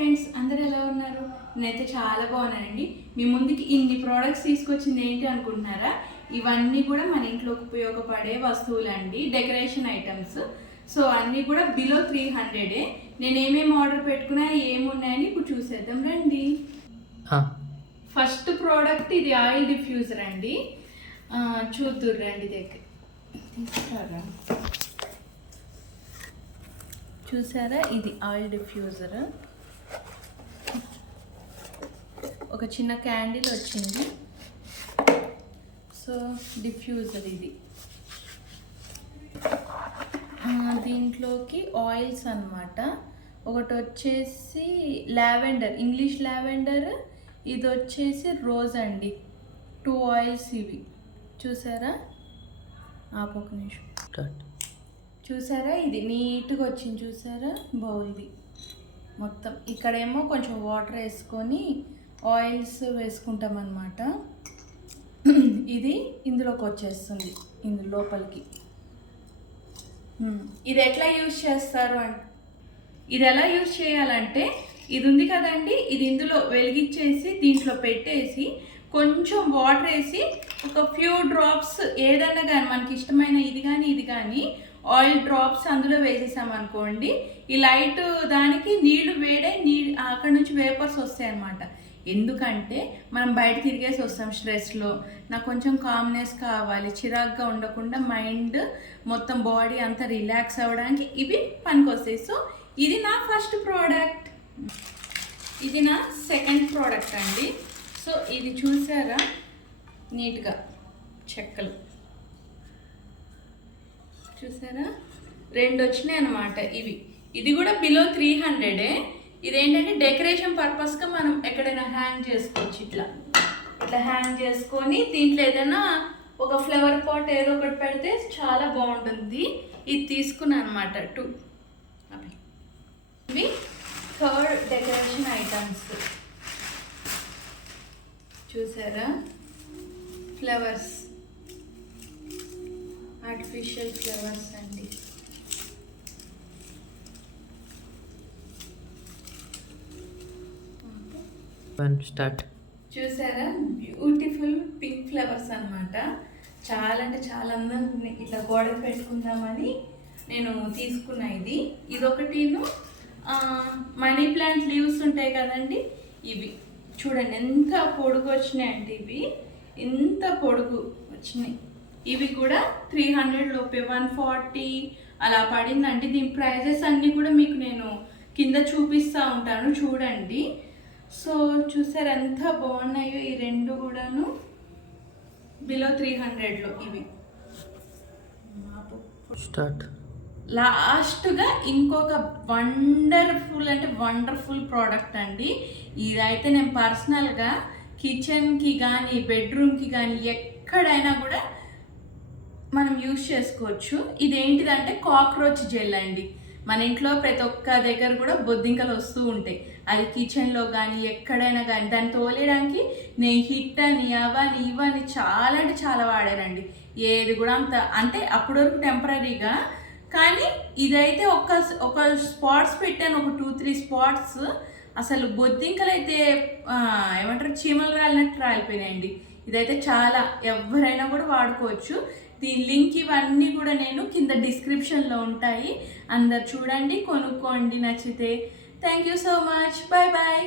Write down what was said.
Friends, అందరూ ఎలా ఉన్నారు? నేనైతే చాలా బాగున్నానండి. మీ ముందుకి ఇన్ని ప్రోడక్ట్స్ తీసుకొచ్చింది ఏంటి అనుకుంటున్నారా? ఇవన్నీ కూడా మన ఇంట్లోకి ఉపయోగపడే వస్తువులండి, డెకరేషన్ ఐటమ్స్. సో అన్నీ కూడా బిలో 300. నేను ఏమేమి ఆర్డర్ పెట్టుకున్నా ఏమున్నాయని ఇప్పుడు చూసేద్దాం రండి. ఫస్ట్ ప్రోడక్ట్ ఇది ఆయిల్ డిఫ్యూజర్ అండి. చూద్దురు రండి, దగ్గర తీసుకురా. చూసారా, ఇది ఆయిల్ డిఫ్యూజర్. ఒక చిన్న క్యాండిల్ వచ్చింది. సో డిఫ్యూజర్ ఇది. దీంట్లోకి ఆయిల్స్ అన్నమాట. ఒకటి వచ్చేసి లావెండర్, ఇంగ్లీష్ లావెండర్. ఇది వచ్చేసి రోజ్ అండి. 2 ఆయిల్స్ ఇవి. చూసారా, ఒక నిమిషం. చూసారా, ఇది నీట్గా వచ్చింది. చూసారా, బౌల్ది మొత్తం. ఇక్కడేమో కొంచెం వాటర్ వేసుకొని ఆయిల్స్ వేసుకుంటాం అన్నమాట. ఇది ఇందులోకి వచ్చేస్తుంది, ఇందు లోపలికి. ఇది ఎట్లా యూజ్ చేస్తారు అంటే, ఇది ఎలా యూజ్ చేయాలంటే, ఇది ఉంది కదండి, ఇది ఇందులో వెలిగించేసి దీంట్లో పెట్టేసి కొంచెం వాటర్ వేసి ఒక ఫ్యూ డ్రాప్స్ ఏదైనా కానీ మనకి ఇష్టమైన ఇది కానీ ఆయిల్ డ్రాప్స్ అందులో వేసేసామనుకోండి, ఈ లైట్ దానికి నీళ్లు వేడే అక్కడ నుంచి వేపర్స్ వస్తాయి అన్నమాట. ఎందుకంటే మనం బయట తిరిగేసి వస్తాం స్ట్రెస్లో, నాకు కొంచెం కామ్నెస్ కావాలి, చిరాగ్గా ఉండకుండా మైండ్ మొత్తం బాడీ అంతా రిలాక్స్ అవ్వడానికి ఇవి పనికొస్తాయి. సో ఇది నా ఫస్ట్ ప్రోడక్ట్. ఇది నా సెకండ్ ప్రోడక్ట్ అండి. సో ఇది చూసారా, నీట్గా చెక్కలు చూసారా, 2 వచ్చినాయి అన్నమాట ఇవి. ఇది కూడా బిలో 300. ఇదేంటంటే డెకరేషన్ పర్పస్గా మనం ఎక్కడైనా హ్యాంగ్ చేసుకోవచ్చు. ఇట్లా హ్యాంగ్ చేసుకొని దీంట్లో ఏదైనా ఒక ఫ్లవర్ పాట్ ఏదో ఒకటి పెడితే చాలా బాగుంటుంది. ఇది తీసుకున్నాను అనమాట 2. ఇవి థర్డ్ డెకరేషన్ ఐటమ్స్. చూసారా, ఫ్లవర్స్, ఆర్టిఫిషియల్ ఫ్లవర్స్ అండి. స్టార్ట్. చూసారా, బ్యూటిఫుల్ పింక్ ఫ్లవర్స్ అన్నమాట. చాలా అంటే చాలా అందంగా ఇట్లా గోడకు పెట్టుకుందామని నేను తీసుకున్నా. ఇదొకటిను మనీ ప్లాంట్ లీవ్స్ ఉంటాయి కదండి, ఇవి చూడండి ఎంత పొడుగు వచ్చినాయి అంటే, ఇవి ఎంత పొడుగు వచ్చినాయి. ఇవి కూడా 300 లోపే, 140 అలా పడిందండి. దీని ప్రైజెస్ అన్నీ కూడా మీకు నేను కింద చూపిస్తూ ఉంటాను, చూడండి. సో చూసారు ఎంత బాగున్నాయో ఈ 2 కూడాను బిలో 300లో. ఇవి స్టార్ట్. లాస్ట్గా ఇంకొక వండర్ఫుల్ ప్రోడక్ట్ అండి. ఇదైతే నేను పర్సనల్గా కిచెన్కి కానీ బెడ్రూమ్కి కానీ ఎక్కడైనా కూడా మనం యూజ్ చేసుకోవచ్చు. ఇదేంటిదంటే కాక్రోచ్ జెల్ అండి. మన ఇంట్లో ప్రతి ఒక్క దగ్గర కూడా బొద్దింకలు వస్తూ ఉంటాయి. అది కిచెన్లో కానీ ఎక్కడైనా కానీ దాన్ని తోలేయడానికి నేను హిట్ అని అవని ఇవని చాలా అంటే చాలా వాడానండి. ఏది కూడా అంటే అప్పటి వరకు టెంపరీగా, కానీ ఇదైతే ఒక స్పాట్స్ పెట్టాను, ఒక 2-3 స్పాట్స్. అసలు బొద్దింకలు అయితే ఏమంటారు, చీమలు రాలినట్టు రాలిపోయినాయండి. ఇదైతే చాలా ఎవరైనా కూడా వాడుకోవచ్చు. దీని లింక్ ఇవన్నీ కూడా నేను కింద డిస్క్రిప్షన్లో ఉంటాయి. అందరు చూడండి, కొనుక్కోండి నచ్చితే. Thank you so much. Bye bye.